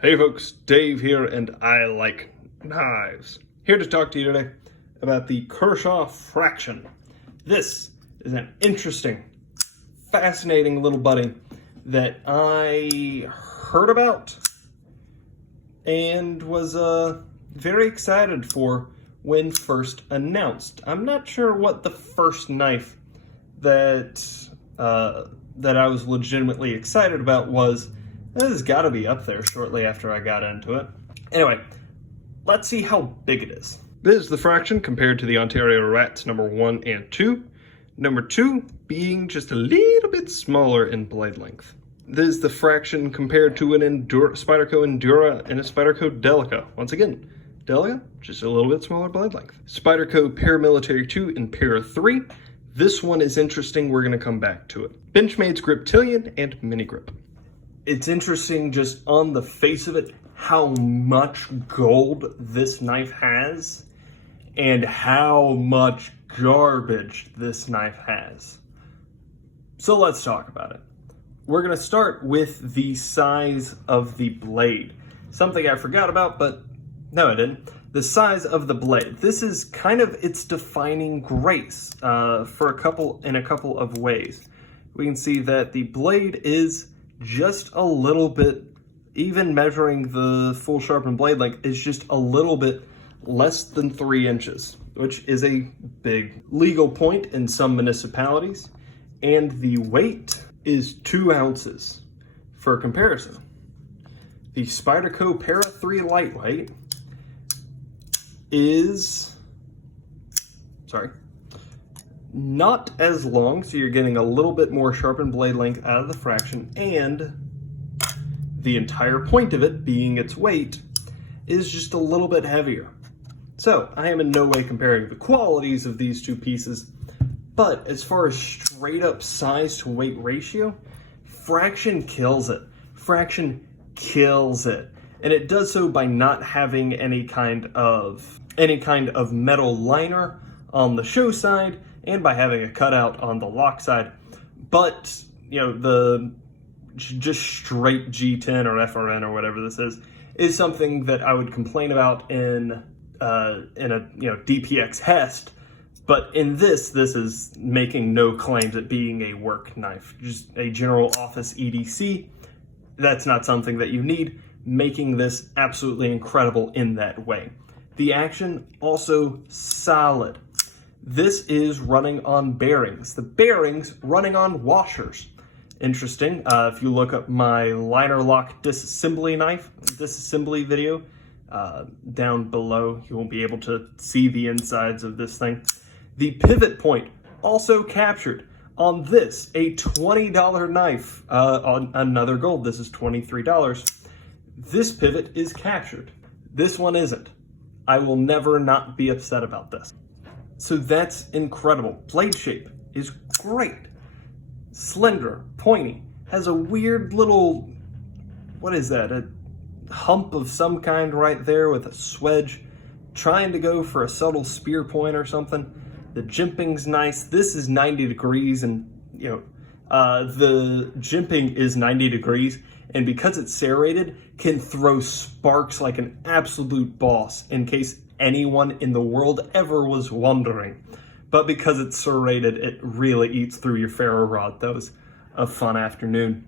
Hey folks, Dave here, and I like knives. Here to talk to you today about the Kershaw Fraxion. This is an interesting, fascinating little buddy that I heard about and was very excited for when first announced. I'm not sure what the first knife that I was legitimately excited about was. This has got to be up there shortly after I got into it. Anyway, let's see how big it is. This is the Fraxion compared to the Ontario Rats number 1 and 2. Number 2 being just a little bit smaller in blade length. This is the Fraxion compared to an Spyderco Endura and a Spyderco Delica. Once again, Delica, just a little bit smaller blade length. Spyderco Paramilitary 2 and Para 3. This one is interesting. We're going to come back to it. Benchmade's Griptilian and Mini Grip. It's interesting just on the face of it how much gold this knife has and how much garbage this knife has. So let's talk about it. We're going to start with the size of the blade. Something I forgot about, but no I didn't. The size of the blade. This is kind of its defining grace in a couple of ways. We can see that the blade is just a little bit, even measuring the full sharpened blade length, is just a little bit less than 3 inches, which is a big legal point in some municipalities. And the weight is 2 ounces. For comparison, the Spyderco Para 3 lightweight is, not as long, so you're getting a little bit more sharpened blade length out of the Fraxion, and the entire point of it, being its weight, is just a little bit heavier. So I am in no way comparing the qualities of these two pieces, but as far as straight up size to weight ratio, Fraxion kills it. Fraxion kills it. And it does so by not having any kind of metal liner on the show side, and by having a cutout on the lock side. But, you know, the just straight G10 or FRN or whatever this is something that I would complain about in a DPX Hest. But in this is making no claims at being a work knife, just a general office EDC. That's not something that you need, making this absolutely incredible in that way. The action also solid. This is running on bearings. The bearings running on washers. Interesting. If you look up my liner lock disassembly video down below, you won't be able to see the insides of this thing. The pivot point also captured on this, a $20 knife on another gold. This is $23. This pivot is captured. This one isn't. I will never not be upset about this. So that's incredible. Blade shape is great. Slender, pointy, has a weird little, what is that? A hump of some kind right there with a swedge, trying to go for a subtle spear point or something. The jimping's nice. This is 90 degrees, and the jimping is 90 degrees, and because it's serrated, can throw sparks like an absolute boss, in case anyone in the world ever was wondering. But because it's serrated, it really eats through your ferro rod. That was a fun afternoon.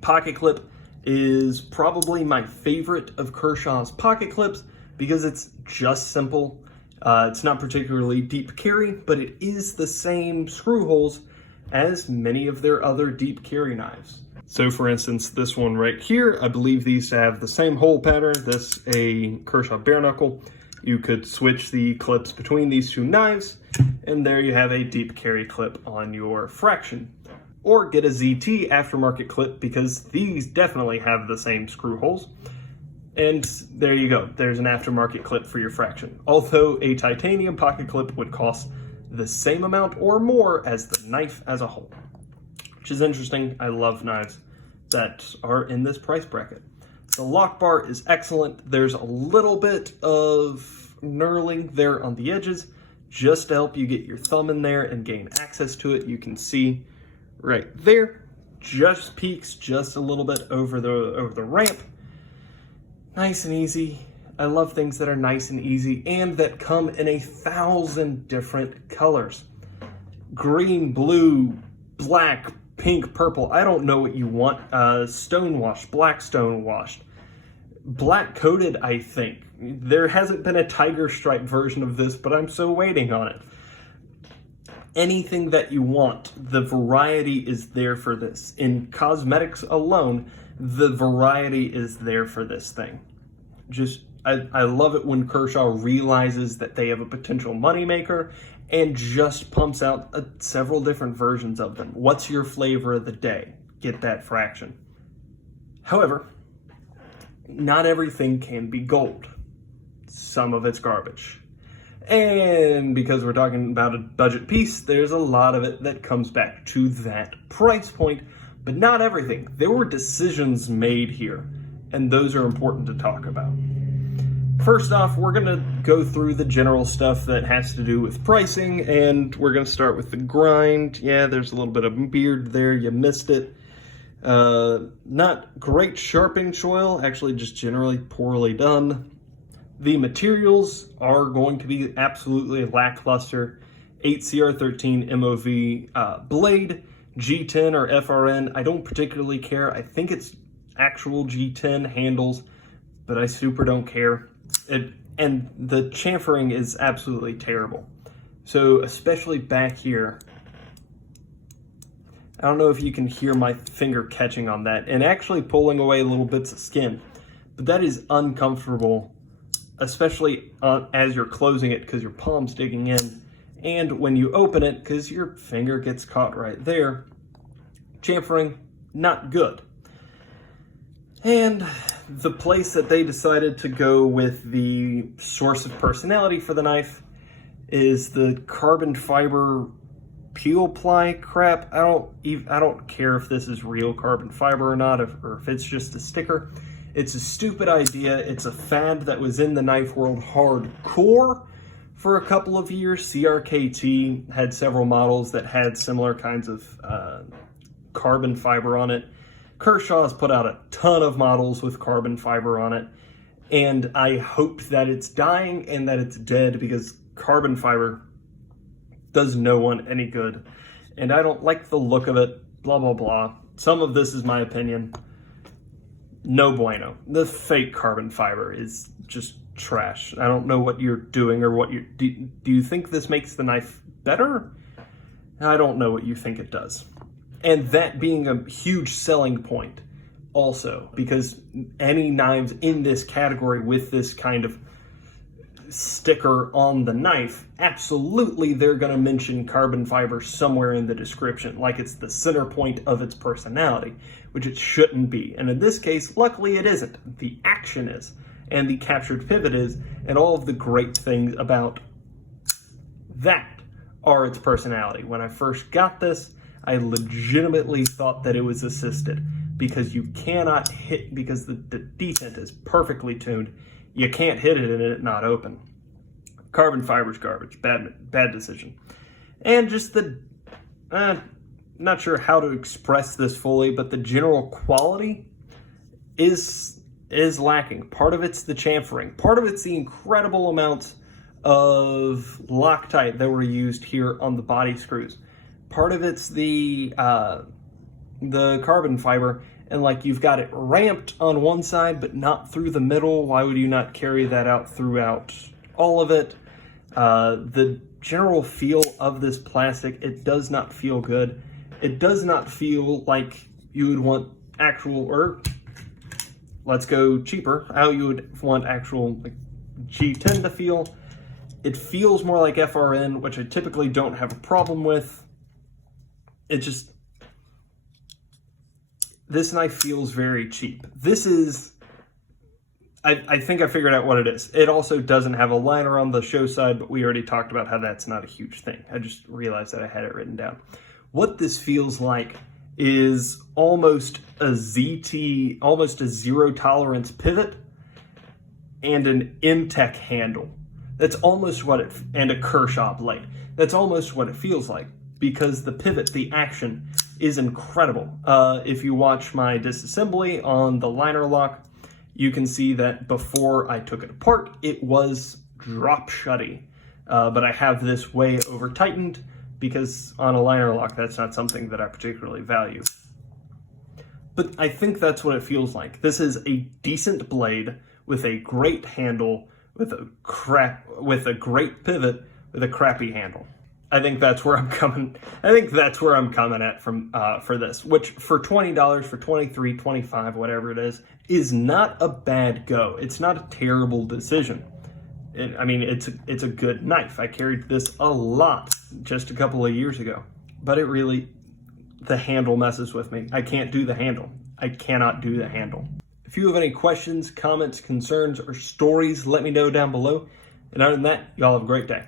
Pocket clip is probably my favorite of Kershaw's pocket clips because it's just simple. It's not particularly deep carry, but it is the same screw holes as many of their other deep carry knives. So for instance, this one right here, I believe these have the same hole pattern. This a Kershaw bare knuckle. You could switch the clips between these two knives, and there you have a deep carry clip on your Fraxion. Or get a ZT aftermarket clip, because these definitely have the same screw holes. And there you go, there's an aftermarket clip for your Fraxion. Although a titanium pocket clip would cost the same amount or more as the knife as a whole. Which is interesting. I love knives that are in this price bracket. The lock bar is excellent. There's a little bit of knurling there on the edges, just to help you get your thumb in there and gain access to it. You can see right there, just peaks just a little bit over the ramp. Nice and easy. I love things that are nice and easy and that come in 1,000 different colors. Green, blue, black, pink, purple. I don't know what you want. Stonewashed, black stonewashed. Black coated, I think. There hasn't been a tiger stripe version of this, but I'm so waiting on it. Anything that you want, the variety is there for this. In cosmetics alone, the variety is there for this thing. I love it when Kershaw realizes that they have a potential moneymaker and just pumps out several different versions of them. What's your flavor of the day? Get that Fraxion. However, not everything can be gold. Some of it's garbage. And because we're talking about a budget piece, there's a lot of it that comes back to that price point, but not everything. There were decisions made here, and those are important to talk about. First off, we're going to go through the general stuff that has to do with pricing, and we're going to start with the grind. Yeah, there's a little bit of beard there. You missed it. Not great sharpening choil, actually just generally poorly done. The materials are going to be absolutely lackluster. 8CR13 MOV blade, G10 or FRN. I don't particularly care. I think it's actual G10 handles, but I super don't care. And the chamfering is absolutely terrible. So especially back here, I don't know if you can hear my finger catching on that and actually pulling away little bits of skin, but that is uncomfortable, especially as you're closing it because your palm's digging in, and when you open it because your finger gets caught right there. Chamfering, not good. And the place that they decided to go with the source of personality for the knife is the carbon fiber peel ply crap. I don't care if this is real carbon fiber or not, or if it's just a sticker. It's a stupid idea. It's a fad that was in the knife world hardcore for a couple of years. CRKT had several models that had similar kinds of carbon fiber on it. Kershaw has put out a ton of models with carbon fiber on it, and I hope that it's dying and that it's dead, because carbon fiber does no one any good, and I don't like the look of it, blah, blah, blah. Some of this is my opinion. No bueno. The fake carbon fiber is just trash. I don't know what you're doing or what do you think this makes the knife better? I don't know what you think it does. And that being a huge selling point also, because any knives in this category with this kind of sticker on the knife, absolutely they're going to mention carbon fiber somewhere in the description, like it's the center point of its personality, which it shouldn't be. And in this case, luckily it isn't. The action is, and the captured pivot is, and all of the great things about that are its personality. When I first got this, I legitimately thought that it was assisted, because you cannot hit, because the detent is perfectly tuned. You can't hit it and it not open. Carbon fiber's garbage. Bad decision. And just not sure how to express this fully, but the general quality is lacking. Part of it's the chamfering. Part of it's the incredible amounts of Loctite that were used here on the body screws. Part of it's the carbon fiber, and like you've got it ramped on one side but not through the middle. Why would you not carry that out throughout all of it? The general feel of this plastic, it does not feel good. It does not feel like you would want actual, or let's go cheaper, how you would want actual like G10 to feel. It feels more like FRN, which I typically don't have a problem with. It just, this knife feels very cheap. This is, I think I figured out what it is. It also doesn't have a liner on the show side, but we already talked about how that's not a huge thing. I just realized that I had it written down. What this feels like is almost a ZT, almost a zero tolerance pivot and an M-Tech handle. That's almost what it, and a Kershaw blade. That's almost what it feels like, because the pivot, the action, is incredible. If you watch my disassembly on the liner lock, you can see that before I took it apart, it was drop shutty. But I have this way over tightened because on a liner lock, that's not something that I particularly value. But I think that's what it feels like. This is a decent blade with a great handle, with a great pivot, with a crappy handle. I think that's where I'm coming. I think that's where I'm coming at from for this, which for $20, for $23, $25, whatever it is not a bad go. It's not a terrible decision. I mean, it's a good knife. I carried this a lot just a couple of years ago, but the handle messes with me. I can't do the handle. I cannot do the handle. If you have any questions, comments, concerns, or stories, let me know down below. And other than that, y'all have a great day.